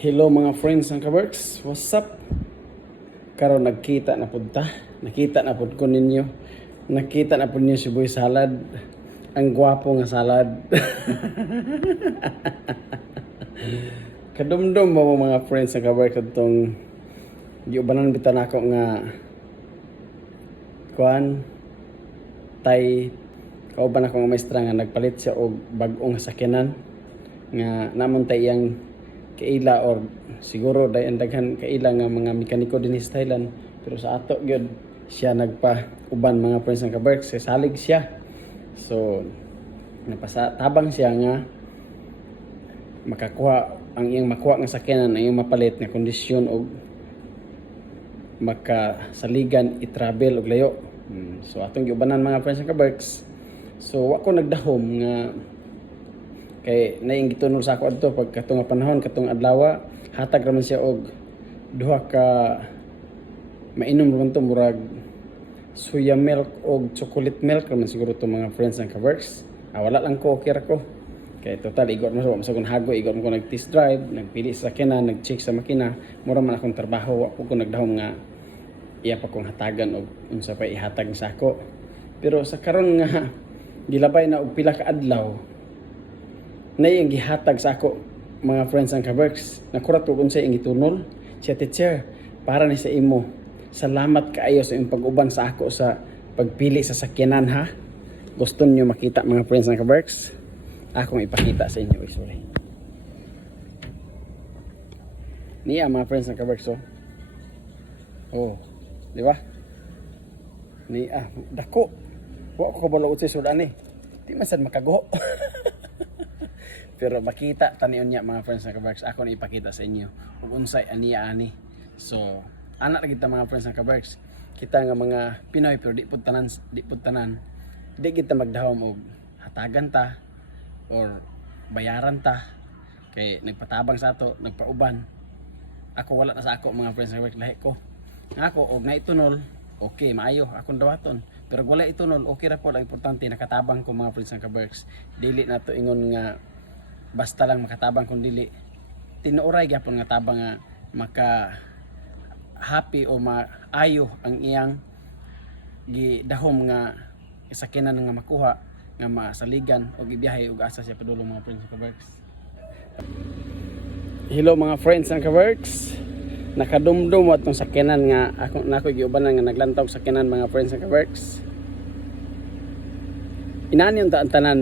Hello mga friends ng Kaworks, what's up? Karon nagkita na pud ta. Nakita na pud ko ninyo. Nakita na pud ninyo si Boy Salad. Ang gwapo nga salad. Kadumdum mo mga friends ng Kaworks kadtong giubanan bitan ako nga kuan tay kauban ako nga maestra nga nagpalit siya og bag-ong sakyanan nga namon tay iyang kaila or siguro daghan kaila nga mga mekaniko din sa Thailand, pero sa ato gyud siya nagpa-uban mga friends ng Kaworks, salig siya. So napasatabang siya nga makakuha ang iyang makuha nga sakyanan, ang iyang mapalit nga kondisyon og makasaligan i-travel og layo. So atong giubanan mga friends ng Kaworks. So wa ko nagdahom nga kay naing gitunol sa ako adto pag katong panahon katong adlaw hatag raman siya og duha ka mainom raman to murag soya milk og chocolate milk raman siguro to mga friends ng Kaworks. Wala lang ko okay ra ko kay total igot mo sa kun hago igot mo ko nag test drive, nagpili sa sakyanan, nag-check sa makina, mura man akong trabaho. Wa ko nagdahom nga iya pa kong hatagan og unsa pa ihatag sa ako. Pero sa karon nga gilabay na og pila ka adlaw na yung gihatag sa ako mga friends ng Kaworks. Nakurat ko kung sa yung itunol siya, teacher, para ni sa imo, salamat kaayo sa iyong pag-uban sa ako sa pagpili sa sakyanan ha. Gusto niyo makita mga friends ng Kaworks, akong ipakita sa inyo. Sorry niya mga friends ng Kaworks. Oh di ba ni dako wa ko kabalo utsi sudan di man sad makago. Pero makita tanion niya mga friends ng Kaworks, ako na ipakita sa inyo kung unsay aniya ani. So anak kita mga friends ng Kaworks, kita nga mga Pinoy pero di pud tanan di kita magdahom og hatagan ta or bayaran ta kay nagpatabang sa ato, nagpauban. Ako wala na sa ako mga friends ng Kaworks, lahi ko ako og naitunol okay maayo akong dawaton, pero wala itunol okay ra po. Ang importante nakatabang ko mga friends ng Kaworks, dili na to ingon nga basta lang makatabang kung dili tinuoray gyapon nga tabang nga maka happy o maayo ang iyang gidahom nga sakyanan nga makuha nga masaligan o gibiyahe ug asa siya padulong mga friends ng Kaworks. Hello mga friends ng Kaworks, nakadumdum atong sakyanan nga ako nako giubanan nga naglantaw sakyanan mga friends ng Kaworks. Inani unta ang tanan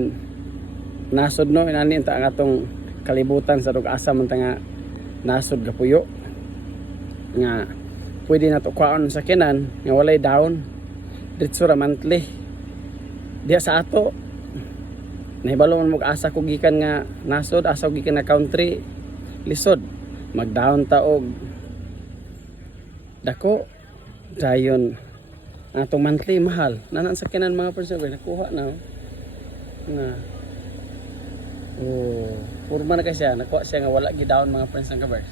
nasod no, inani ta ang atong kalibutan sa asa man ta nga nasod gapuyo nga pwede na to kwaon sa sakyanan nga walay down diretso ra monthly diya sa ato. Nahibalo man mo asa ko gikan nga nasod, asa ko gikan nga country lisod mag-down ta og dako dayon ang atong monthly mahal nanan sakyanan mga person nakuha na nga purma na kasi siya, nakuha siya nga wala gidaon mga friends ng Kaworks,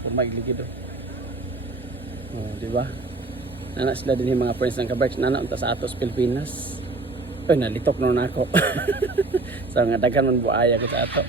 purma igligido. Di ba? Nana sila din yung mga friends ng Kaworks, nana unta sa atos Pilipinas. Nalitok na ako. So nga daghan man buaya ko sa ato.